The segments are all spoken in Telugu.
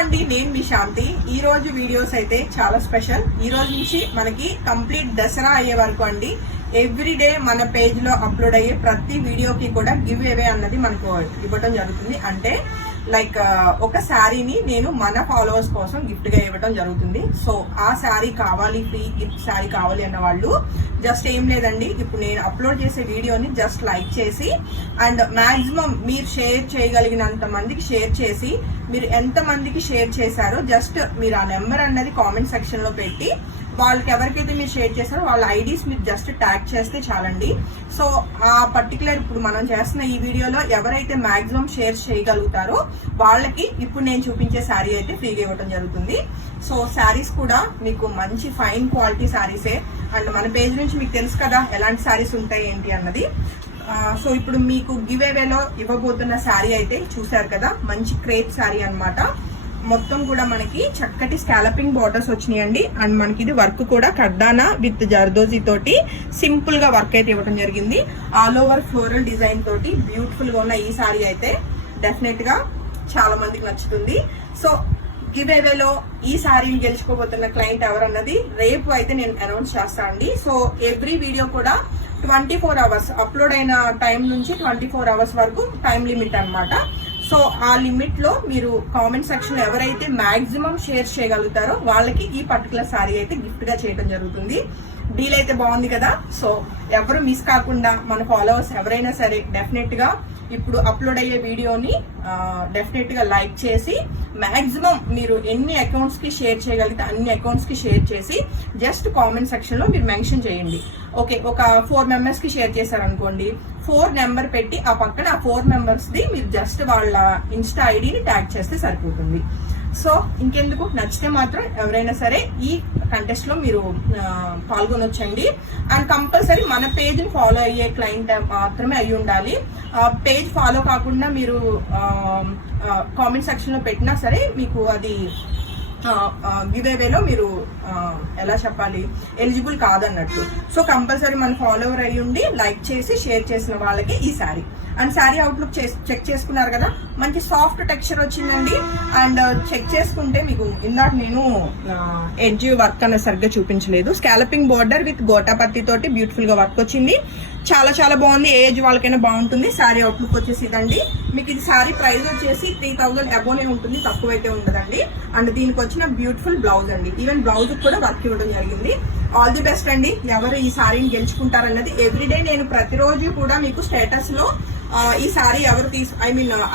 అండి, నేను మీ శాంతి. ఈ రోజు వీడియోస్ అయితే చాలా స్పెషల్. ఈ రోజు నుంచి మనకి కంప్లీట్ దసరా అయ్యే వరకు అండి ఎవ్రీడే మన పేజ్ లో అప్లోడ్ అయ్యే ప్రతి వీడియోకి కూడా గివ్ అవే అన్నది మనకు ఇవ్వడం జరుగుతుంది. అంటే లైక్ ఒక శారీని నేను మన ఫాలోవర్స్ కోసం గిఫ్ట్ గా ఇవ్వడం జరుగుతుంది. సో ఆ శారీ కావాలి, ఫ్రీ గిఫ్ట్ శారీ కావాలి అన్న వాళ్ళు జస్ట్ ఏం లేదండి, ఇప్పుడు నేను అప్లోడ్ చేసే వీడియోని జస్ట్ లైక్ చేసి అండ్ మాక్సిమం మీరు షేర్ చేయగలిగినంత మందికి షేర్ చేసి, మీరు ఎంత మందికి షేర్ చేశారో జస్ట్ మీరు ఆ నెంబర్ అన్నది కామెంట్ సెక్షన్ లో పెట్టి వాళ్ళకి ఎవరికైతే మీరు షేర్ చేస్తారో వాళ్ళ ఐడీస్ మీరు జస్ట్ ట్యాగ్ చేస్తే చాలండి. సో ఆ పర్టికులర్ ఇప్పుడు మనం చేస్తున్న ఈ వీడియోలో ఎవరైతే మాక్సిమం షేర్ చేయగలుగుతారో వాళ్ళకి ఇప్పుడు నేను చూపించే శారీ అయితే ఫ్రీగా ఇవ్వడం జరుగుతుంది. సో శారీస్ కూడా మీకు మంచి ఫైన్ క్వాలిటీ శారీసే. అండ్ మన పేజ్ నుంచి మీకు తెలుసు కదా ఎలాంటి శారీస్ ఉంటాయి ఏంటి అన్నది. సో ఇప్పుడు మీకు గివ్ అవేలో ఇవ్వబోతున్న శారీ అయితే చూసారు కదా, మంచి క్రేప్ శారీ అన్నమాట. మొత్తం కూడా మనకి చక్కటి స్కాలపింగ్ బార్డర్స్ వచ్చినాయండి. అండ్ మనకి ఇది వర్క్ కూడా కడ్డానా విత్ జర్దోజీ తోటి సింపుల్ గా వర్క్ అయితే ఇవ్వడం జరిగింది. ఆల్ ఓవర్ ఫ్లోరల్ డిజైన్ తోటి బ్యూటిఫుల్ గా ఉన్న ఈ సారీ అయితే డెఫినెట్ గా చాలా మందికి నచ్చుతుంది. సో గివ్ అవేలో ఈ సారీని గెలుచుకోబోతున్న క్లయింట్ ఎవరన్నది రేపు అయితే నేను అనౌన్స్ చేస్తాను అండి. సో ఎవ్రీ వీడియో కూడా 24 అవర్స్ అప్లోడ్ అయిన టైం నుంచి 24 అవర్స్ వరకు టైం లిమిట్ అన్నమాట. సో ఆ లిమిట్ లో మీరు కామెంట్ సెక్షన్ లో ఎవరైతే మాక్సిమం షేర్ చేయగలుగుతారో వాళ్ళకి ఈ పర్టికులర్ సారీ అయితే గిఫ్ట్ గా చేయడం జరుగుతుంది. డీల్ అయితే బాగుంది కదా. సో ఎవరు మిస్ కాకుండా మన ఫాలోవర్స్ ఎవరైనా సరే డెఫినెట్ గా ఇప్పుడు అప్లోడ్ అయ్యే వీడియోని డెఫినెట్ గా లైక్ చేసి మాక్సిమం మీరు ఎన్ని అకౌంట్స్ కి షేర్ చేయగలిగితే అన్ని అకౌంట్స్ కి షేర్ చేసి జస్ట్ కామెంట్ సెక్షన్ లో మీరు మెన్షన్ చేయండి. ఓకే, ఒక 4 మెంబర్స్ కి షేర్ చేశారనుకోండి, 4 నెంబర్ పెట్టి ఆ పక్కన ఆ 4 మెంబర్స్ ది మీరు జస్ట్ వాళ్ళ ఇన్స్టా ఐడిని ట్యాగ్ చేస్తే సరిపోతుంది. సో ఇంకెందుకు, నచ్చితే మాత్రం ఎవరైనా సరే ఈ కంటెస్ట్ లో మీరు పాల్గొనొచ్చండి. అండ్ కంపల్సరీ మన పేజ్ ని ఫాలో అయ్యే క్లయింట్ మాత్రమే అయి ఉండాలి. పేజ్ ఫాలో కాకుండా మీరు కామెంట్ సెక్షన్ లో పెట్టినా సరే మీకు అది గివ్ అవేలో మీరు ఎలా చెప్పాలి, ఎలిజిబుల్ కాదన్నట్టు. సో కంపల్సరీ మన ఫాలోవర్ అయ్యి ఉండి లైక్ చేసి షేర్ చేసిన వాళ్ళకి ఈ sari. And sari outlook check చేసుకున్నారు కదా, మంచి సాఫ్ట్ టెక్స్చర్ వచ్చిందండి. అండ్ చెక్ చేసుకుంటే మీకు ఇందాక నేను ఎడ్జ్ వర్క్ అనేది సరిగ్గా చూపించలేదు. స్కాలపింగ్ బార్డర్ విత్ గోటాపత్తి తోటి బ్యూటిఫుల్ గా వర్క్ వచ్చింది. చాలా చాలా బాగుంది. ఏ ఏజ్ వాళ్ళకైనా బాగుంటుంది. శారీ అవుట్లుక్ వచ్చేసి ఇదండి. మీకు ఇది శారీ ప్రైస్ వచ్చేసి 3000 అబోనే ఉంటుంది, తక్కువైతే ఉండదండి. అండ్ దీనికి వచ్చిన బ్యూటిఫుల్ బ్లౌజ్ అండి. ఈవెన్ బ్లౌజ్ కూడా వర్క్ ఇవ్వడం జరిగింది. ఆల్ ది బెస్ట్ అండి. ఎవరు ఈ శారీని గెలుచుకుంటారన్నది ఎవ్రీడే నేను ప్రతిరోజు కూడా మీకు స్టేటస్ లో ఈ శారీ ఎవరు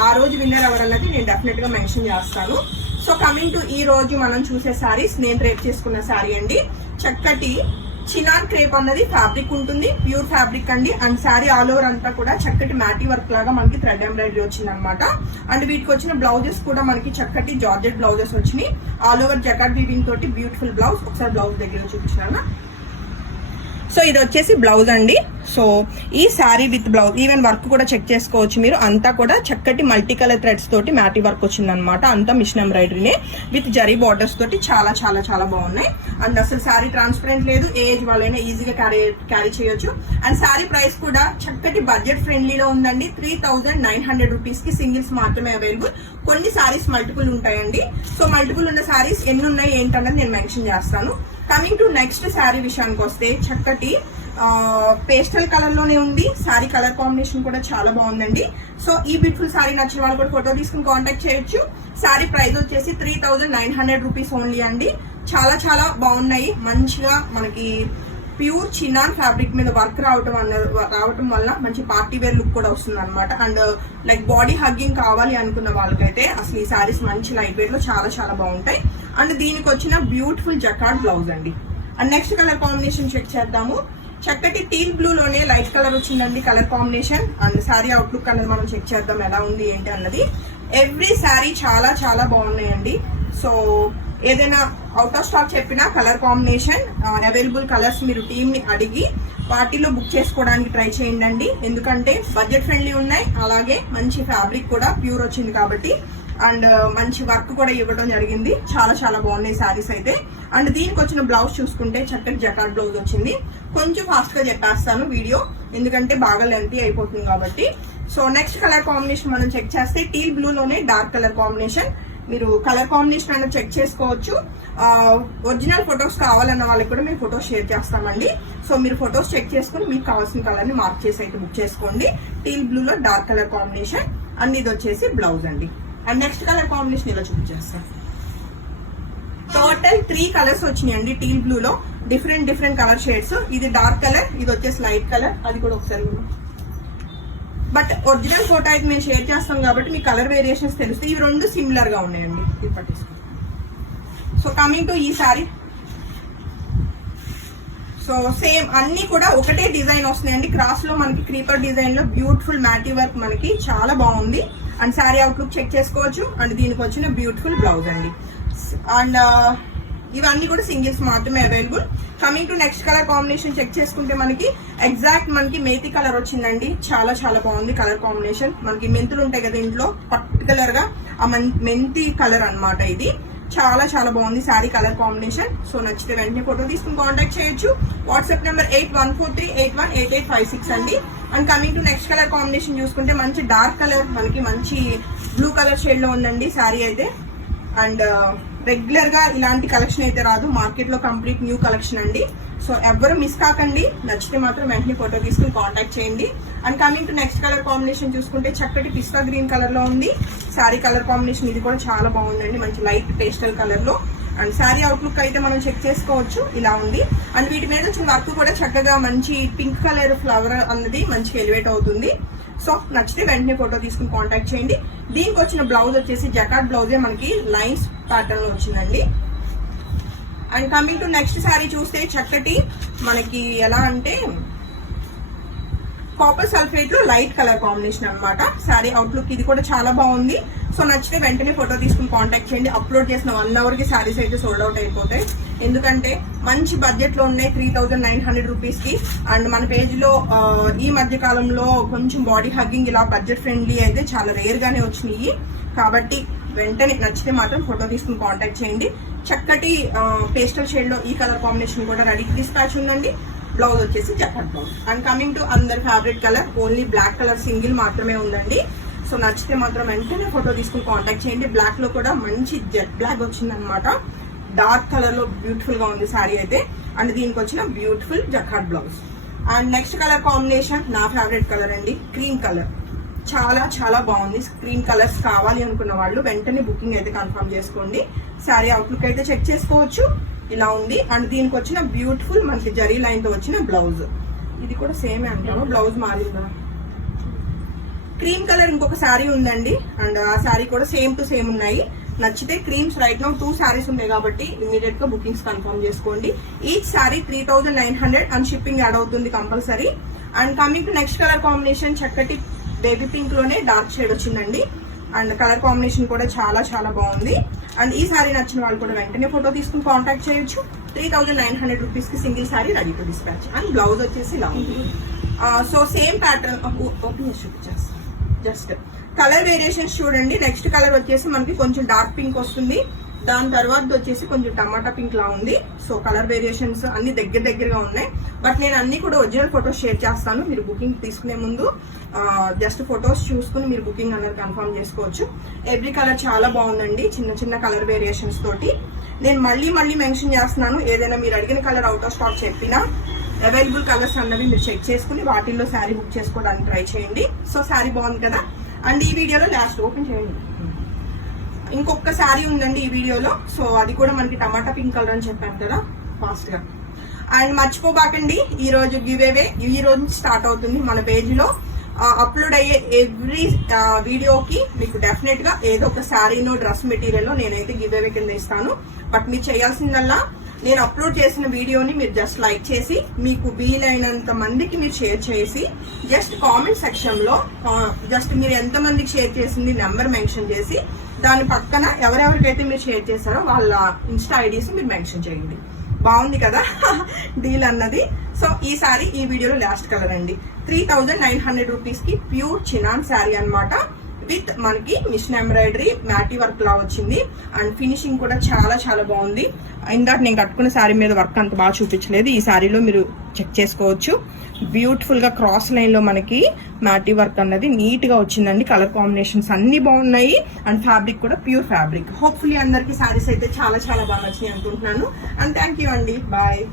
ఆ రోజు విన్నర్ ఎవరన్నది నేను డెఫినెట్ గా మెన్షన్ చేస్తాను. సో కమింగ్ టు ఈ రోజు మనం చూసే శారీస్, నేను రేప్ చేసుకున్న శారీ అండి. చక్కటి చినాన్ క్రేప్ అన్నది ఫ్యాబ్రిక్ ఉంటుంది, ప్యూర్ ఫ్యాబ్రిక్ అండి. అండ్ శారీ ఆల్ ఓవర్ అంతా కూడా చక్కటి మ్యాటీ వర్క్ లాగా మనకి థ్రెడ్ ఎంబ్రాయిడరీ వచ్చింది అనమాట. అండ్ వీటికి వచ్చిన బ్లౌజెస్ కూడా మనకి చక్కటి జార్జెట్ బ్లౌజెస్ వచ్చినాయి. ఆల్ ఓవర్ జకార్డ్ వీవింగ్ తోటి బ్యూటిఫుల్ బ్లౌజ్. ఒకసారి బ్లౌజ్ దగ్గర చూపించాను. సో ఇది వచ్చేసి బ్లౌజ్ అండి. సో ఈ sari with blouse even work కూడా చెక్ చేసుకోవచ్చు మీరు. అంతా కూడా చక్కటి మల్టీ కలర్ థ్రెడ్స్ తోటి మ్యాటీ వర్క్ వచ్చింది అనమాట. అంతా మిషన్ ఎంబ్రాయిడరీనే విత్ జరీ బార్డర్స్ తోటి చాలా చాలా చాలా బాగున్నాయి. అండ్ అసలు శారీ ట్రాన్స్పరెంట్ లేదు, ఏ ఏజ్ వాళ్ళైనా ఈజీగా క్యారీ చేయొచ్చు. అండ్ శారీ ప్రైస్ కూడా చక్కటి బడ్జెట్ ఫ్రెండ్లీలో ఉందండి. 3900 రూపీస్ కి సింగిల్స్ మాత్రమే అవైలబుల్. కొన్ని శారీస్ మల్టిపుల్ ఉంటాయండి. సో మల్టిపుల్ ఉన్న శారీస్ ఎన్ని ఉన్నాయి ఏంటన్నది నేను మెన్షన్ చేస్తాను. కమింగ్ టు నెక్స్ట్ శారీ విషయానికి వస్తే చక్కటి పేస్టల్ కలర్ లోనే ఉంది. శారీ కలర్ కాంబినేషన్ కూడా చాలా బాగుందండి. సో ఈ బ్యూటిఫుల్ శారీ నచ్చిన వాళ్ళు కూడా ఫోటో తీసుకుని కాంటాక్ట్ చేయొచ్చు. శారీ ప్రైస్ వచ్చేసి 3900 రూపీస్ ఓన్లీ అండి. చాలా చాలా బాగున్నాయి. మంచిగా మనకి ప్యూర్ చినాన్ ఫ్యాబ్రిక్ మీద వర్క్ రావటం వల్ల మంచి పార్టీ వేర్ లుక్ కూడా వస్తుంది అనమాట. అండ్ లైక్ బాడీ హగ్గింగ్ కావాలి అనుకున్న వాళ్ళకైతే అసలు ఈ శారీస్ మంచి లైట్ వెయిట్ లో చాలా చాలా బాగుంటాయి. అండ్ దీనికి వచ్చిన బ్యూటిఫుల్ జకార్డ్ బ్లౌజ్ అండి. And next colour combination check చేద్దాము. చక్కటి టీల్ బ్లూ లోనే లైట్ కలర్ వచ్చిందండి colour combination. And sari outlook అన్నది మనం చెక్ చేద్దాం ఎలా ఉంది ఏంటి అన్నది. ఎవ్రీ శారీ చాలా చాలా బాగున్నాయండి. సో ఏదైనా అవుట్ ఆఫ్ స్టాక్ చెప్పినా కలర్ కాంబినేషన్ అవైలబుల్ కలర్స్ మీరు టీమ్ ని అడిగి వాటిలో బుక్ చేసుకోవడానికి ట్రై చేయండి. ఎందుకంటే బడ్జెట్ ఫ్రెండ్లీ ఉన్నాయి, అలాగే మంచి ఫ్యాబ్రిక్ కూడా ప్యూర్ వచ్చింది కాబట్టి. అండ్ మంచి వర్క్ కూడా ఇవ్వడం జరిగింది. చాలా చాలా బాగున్నాయి శారీస్ అయితే. అండ్ దీనికి వచ్చిన బ్లౌజ్ చూసుకుంటే చక్కటి జకార్డ్ బ్లౌజ్ వచ్చింది. కొంచెం ఫాస్ట్ గా చెప్పేస్తాను వీడియో, ఎందుకంటే బాగా లెంతీ అయిపోతుంది కాబట్టి. సో నెక్స్ట్ కలర్ కాంబినేషన్ మనం చెక్ చేస్తే టీల్ బ్లూ లోనే డార్క్ కలర్ కాంబినేషన్. మీరు కలర్ కాంబినేషన్ అనేది చెక్ చేసుకోవచ్చు. ఒరిజినల్ ఫొటోస్ కావాలన్న వాళ్ళకి కూడా మేము ఫొటోస్ షేర్ చేస్తామండి. సో మీరు ఫొటోస్ చెక్ చేసుకుని మీకు కావాల్సిన కలర్ ని మార్క్ చేసి అయితే బుక్ చేసుకోండి. టీల్ బ్లూ లో డార్క్ కలర్ కాంబినేషన్ అండ్ ఇది వచ్చేసి బ్లౌజ్ అండి. అండ్ నెక్స్ట్ కలర్ కాంబినేషన్ ఇలా చూపించేస్తాను. టోటల్ 3 కలర్స్ వచ్చినాయండి టీల్ బ్లూ లో, డిఫరెంట్ కలర్ షేడ్స్. ఇది డార్క్ కలర్, ఇది వచ్చేసి లైట్ కలర్. అది కూడా ఒకసారి బట్ ఒరిజినల్ ఫోటో అయితే మేము షేర్ చేస్తాం కాబట్టి మీ కలర్ వేరియేషన్స్ తెలుస్తాయి. ఇవి రెండు సిమిలర్ గా ఉన్నాయండి. ఇది పట్టిస్తాం. సో కమింగ్ టు ఈ సారీ, సో సేమ్ అన్ని కూడా ఒకటే డిజైన్ వస్తున్నాయండి. క్రాస్ లో మనకి క్రీపర్ డిజైన్ లో బ్యూటిఫుల్ మ్యాటీ వర్క్ మనకి చాలా బాగుంది. అండ్ శారీ అవుట్లుక్ చెక్ చేసుకోవచ్చు. అండ్ దీనికి వచ్చిన బ్యూటిఫుల్ బ్లౌజ్ అండి. అండ్ ఇవన్నీ కూడా సింగిల్స్ మాత్రమే available. Coming to next colour combination check చేసుకుంటే మనకి ఎగ్జాక్ట్ మనకి మేతి కలర్ వచ్చిందండి. చాలా బాగుంది కలర్ కాంబినేషన్. మనకి మెంతులు ఉంటాయి కదా ఇంట్లో, పర్టికులర్ గా ఆ మెంతి కలర్ అన్నమాట. ఇది చాలా బాగుంది శారీ కలర్ కాంబినేషన్. సో నచ్చితే వెంటనే ఫోటో తీసుకుని కాంటాక్ట్ చేయొచ్చు. వాట్సాప్ నెంబర్ 8143818856 అండి. And coming to next colour combination చూసుకుంటే మంచి డార్క్ కలర్, మనకి మంచి బ్లూ కలర్ షేడ్ లో ఉందండి శారీ అయితే. అండ్ రెగ్యులర్ గా ఇలాంటి కలెక్షన్ అయితే రాదు, మార్కెట్ లో కంప్లీట్ న్యూ కలెక్షన్ అండి. సో ఎవరు మిస్ కాకండి, నచ్చితే మాత్రం వెంటనే ఫోటో తీసుకుని కాంటాక్ట్ చేయండి. And coming to next colour combination చూసుకుంటే చక్కటి పిస్తా గ్రీన్ కలర్ లో ఉంది శారీ కలర్ కాంబినేషన్. ఇది కూడా చాలా బాగుందండి, మంచి లైట్ పేస్టల్ కలర్ లో. అండ్ శారీ అవుట్లుక్ అయితే మనం చెక్ చేసుకోవచ్చు, ఇలా ఉంది. అండ్ వీటి మీద వచ్చిన వర్క్ కూడా చక్కగా మంచి పింక్ కలర్ ఫ్లవర్ అన్నది మంచిగా ఎలివేట్ అవుతుంది. సో నచ్చితే వెంటనే ఫోటో తీసుకుని కాంటాక్ట్ చేయండి. దీనికి వచ్చిన బ్లౌజ్ వచ్చేసి జకాట్ బ్లౌజే మనకి లైన్స్ ప్యాటర్న్ లో వచ్చిందండి. And coming to next sari చూస్తే చక్కటి మనకి ఎలా అంటే కాపర్ సల్ఫేట్ లో లైట్ కలర్ కాంబినేషన్ అన్నమాట శారీ అవుట్లుక్. ఇది కూడా చాలా బాగుంది. సో నచ్చితే వెంటనే ఫోటో తీసుకుని కాంటాక్ట్ చేయండి. అప్లోడ్ చేసిన 1 అవర్ కి శారీస్ అయితే సోల్డ్ అవుట్ అయిపోతాయి. ఎందుకంటే మంచి బడ్జెట్ లో ఉన్నాయి 3900 రూపీస్ కి. అండ్ మన పేజ్ లో ఈ మధ్య కాలంలో కొంచెం బాడీ హగ్గింగ్ ఇలా బడ్జెట్ ఫ్రెండ్లీ అయితే చాలా రేర్ గానే వచ్చినాయి. కాబట్టి వెంటనే నచ్చితే మాత్రం ఫోటో తీసుకుని కాంటాక్ట్ చేయండి. చక్కటి పేస్టల్ షేడ్ లో ఈ కలర్ కాంబినేషన్ కూడా రెడీ డిస్పాచ్ ఉందండి. బ్లౌజ్ వచ్చేసి jacquard blouse. And coming to అందర్ favourite colour, only black colour single మాత్రమే ఉందండి. సో నచ్చితే మాత్రం వెంటనే ఫోటో తీసుకుని కాంటాక్ట్ చేయండి. బ్లాక్ లో కూడా మంచి జెట్ బ్లాక్ వచ్చిందనమాట. డార్క్ కలర్ లో బ్యూటిఫుల్ గా ఉంది శారీ అయితే. అండ్ దీనికి వచ్చిన beautiful జకాట్ blouse. And next colour combination నా ఫేవరెట్ కలర్ అండి, క్రీమ్ కలర్. చాలా బాగుంది. క్రీమ్ కలర్స్ కావాలి అనుకున్న వాళ్ళు వెంటనే బుకింగ్ అయితే కన్ఫర్మ్ చేసుకోండి. శారీ అవుట్లుక్ అయితే చెక్ చేసుకోవచ్చు, ఇలా ఉంది. అండ్ దీనికి వచ్చిన బ్యూటిఫుల్ మనకి జరీ లైన్ తో వచ్చిన బ్లౌజ్. ఇది కూడా సేమే అంటాము, బ్లౌజ్ మారిందా. క్రీమ్ కలర్ ఇంకొక శారీ ఉందండి. అండ్ ఆ శారీ కూడా సేమ్ టు సేమ్ ఉన్నాయి. నచ్చితే క్రీమ్స్ రైట్ నౌ 2 శారీస్ ఉన్నాయి కాబట్టి ఇమీడియట్ గా బుకింగ్స్ కన్ఫర్మ్ చేసుకోండి. Each sari 3900 and shipping add అవుతుంది compulsory. And coming to next colour combination చక్కటి బేబీ పింక్ లోనే డార్క్ షేడ్ వచ్చిందండి. అండ్ కలర్ కాంబినేషన్ కూడా చాలా బాగుంది. అండ్ ఈ శారీ నచ్చిన వాళ్ళు కూడా వెంటనే ఫోటో తీసుకుని కాంటాక్ట్ చేయొచ్చు. 3900 రూపీస్ కి single sari ready to dispatch. And blouse వచ్చేసి ఇలా ఉంది. సో సేమ్ ప్యాటర్న్ ఓపెన్ చేసి చూపించేస్తాను. జస్ట్ కలర్ వేరియేషన్స్ చూడండి. నెక్స్ట్ కలర్ వచ్చేసి మనకి కొంచెం డార్క్ పింక్ వస్తుంది, దాని తర్వాత వచ్చేసి కొంచెం టమాటా పింక్ లా ఉంది. సో కలర్ వేరియేషన్స్ అన్ని దగ్గరగా ఉన్నాయి. బట్ నేను అన్ని కూడా ఒరిజినల్ ఫొటోస్ షేర్ చేస్తాను. మీరు బుకింగ్ తీసుకునే ముందు జస్ట్ ఫొటోస్ చూసుకుని మీరు బుకింగ్ అనేది కన్ఫర్మ్ చేసుకోవచ్చు. ఎవ్రీ కలర్ చాలా బాగుందండి, చిన్న కలర్ వేరియేషన్స్ తోటి. నేను మళ్ళీ మెన్షన్ చేస్తున్నాను, ఏదైనా మీరు అడిగిన కలర్ అవుట్ ఆఫ్ స్టాక్ చెప్పినా అవైలబుల్ కలర్స్ అన్నవి మీరు చెక్ చేసుకుని వాటిల్లో శారీ బుక్ చేసుకోవడానికి ట్రై చేయండి. సో శారీ బాగుంది కదా. అండ్ ఈ వీడియోలో లాస్ట్ ఓపెన్ చేయండి. ఇంకొక శారీ ఉందండి ఈ వీడియోలో. సో అది కూడా మనకి టమాటా పింక్ కలర్ అని చెప్పాను కదా ఫాస్ట్ గా. అండ్ మర్చిపోబాకండి, ఈ రోజు గివ్ అవే ఈ రోజు స్టార్ట్ అవుతుంది. మన పేజ్ లో అప్లోడ్ అయ్యే ఎవ్రీ వీడియోకి మీకు డెఫినెట్ గా ఏదో ఒక శారీనో డ్రెస్ మెటీరియల్ నేనైతే గివ్ అవే కింద ఇస్తాను. బట్ మీరు చేయాల్సిందల్లా నేను అప్లోడ్ చేసిన వీడియోని మీరు జస్ట్ లైక్ చేసి మీకు వీలైనంత మందికి మీరు షేర్ చేసి జస్ట్ కామెంట్ సెక్షన్ లో జస్ట్ మీరు ఎంత మందికి షేర్ చేసింది నెంబర్ మెన్షన్ చేసి దాని పక్కన ఎవరెవరికైతే మీరు షేర్ చేశారో వాళ్ళ ఇన్స్టా ఐడీస్ మీరు మెన్షన్ చేయండి. బాగుంది కదా డీల్ అన్నది. సో ఈ సారీ ఈ వీడియోలో లాస్ట్ కలర్ అండి. 3900 రూపీస్ కి ప్యూర్ చినాన్ శారీ అన్నమాట. విత్ మనకి మిషన్ ఎంబ్రాయిడరీ మ్యాటీ వర్క్ లా వచ్చింది. అండ్ ఫినిషింగ్ కూడా చాలా చాలా బాగుంది. ఇందాక నేను కట్టుకున్న శారీ మీద వర్క్ అంత బాగా చూపించలేదు, ఈ శారీలో మీరు చెక్ చేసుకోవచ్చు. బ్యూటిఫుల్ గా క్రాస్ లైన్ లో మనకి మ్యాటీ వర్క్ అన్నది నీట్ గా వచ్చిందండి. కలర్ కాంబినేషన్స్ అన్ని బాగున్నాయి. అండ్ ఫ్యాబ్రిక్ కూడా ప్యూర్ ఫ్యాబ్రిక్. హోప్ఫుల్లీ అందరికి శారీస్ అయితే చాలా చాలా బాగా నచ్చినాయి అనుకుంటున్నాను. అండ్ థ్యాంక్ యూ అండి. బాయ్.